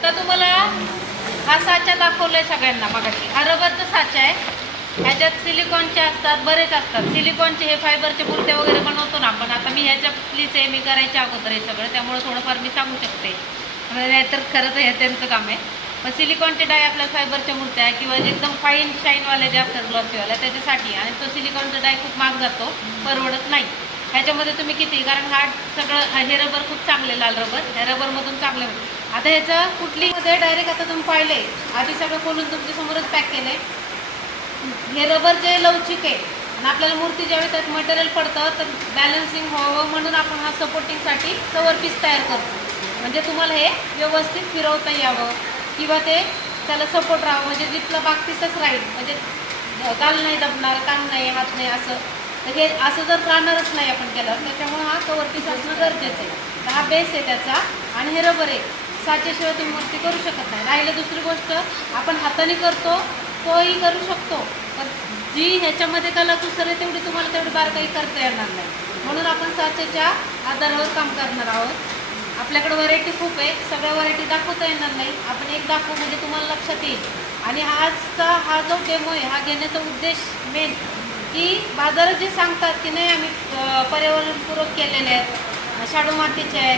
आता तुम्हाला हा साचा दाखवलाय सगळ्यांना मगाशी. हा रबरचा साचा आहे. ह्याच्यात सिलिकॉनचे असतात बरेच असतात. सिलिकॉनचे हे फायबरचे मूर्त्या वगैरे बनवतो ना आपण. आता मी ह्याच्या प्लीज आहे मी करायच्या अगोदर आहे सगळं. त्यामुळे थोडंफार मी सांगू शकते. नाहीतर खरं तर हे त्यांचं काम आहे. पण सिलिकॉनचे डाय आपल्या फायबरच्या मूर्त्या आहे. किंवा जे एकदम फाईन शाईनवाले जे असतात ग्लॉसीवाल्या त्याच्यासाठी. आणि तो सिलिकॉनचा डाय खूप महाग जातो. परवडत नाही. ह्याच्यामध्ये तुम्ही किती? कारण हा सगळं हे रबर खूप चांगले लाल रबर ह्या रबरमधून चांगले आता ह्याचं कुठली मध्ये डायरेक्ट आता तुम्ही पाहिले आधी सगळं खोलून तुमच्या समोरच पॅक केलंय. हे रबर जे लवचिक आहे आणि आपल्याला मूर्ती ज्यावेळी त्यात मटेरियल पडतं तर बॅलन्सिंग व्हावं म्हणून आपण हा सपोर्टिंगसाठी कवर पीस तयार करतो. म्हणजे तुम्हाला हे व्यवस्थित फिरवता यावं. किंवा ते त्याला सपोर्ट राहावं. म्हणजे जिथलं बाग तिथंच राहील. म्हणजे गाल नाही दबणार कान नाही हात नाही असं. तर हे असं जर जाणारच नाही आपण केलं त्याच्यामुळे हा कवरपीस असणं गरजेचं आहे. तर हा बेस आहे त्याचा आणि हे रबर आहे. साच्याशिवाय तुम्ही मूर्ती करू शकत नाही. राहिलं दुसरी गोष्ट आपण हाताने करतो तोही करू शकतो. पण जी ह्याच्यामध्ये कलाकुसर आहे तेवढी तुम्हाला तेवढी बारकाई करता येणार नाही. म्हणून आपण साच्याच्या आधारावर काम करणार आहोत. आपल्याकडे व्हरायटी खूप आहे. सगळ्या व्हरायटी दाखवता येणार नाही. आपण एक दाखवू म्हणजे तुम्हाला लक्षात येईल. आणि आजचा हा जो डेमो आहे हा घेण्याचा उद्देश मेन की बाजारात जे सांगतात की नाही आम्ही पर्यावरणपूरक केलेले आहेत. शाडू मातीचे आहेत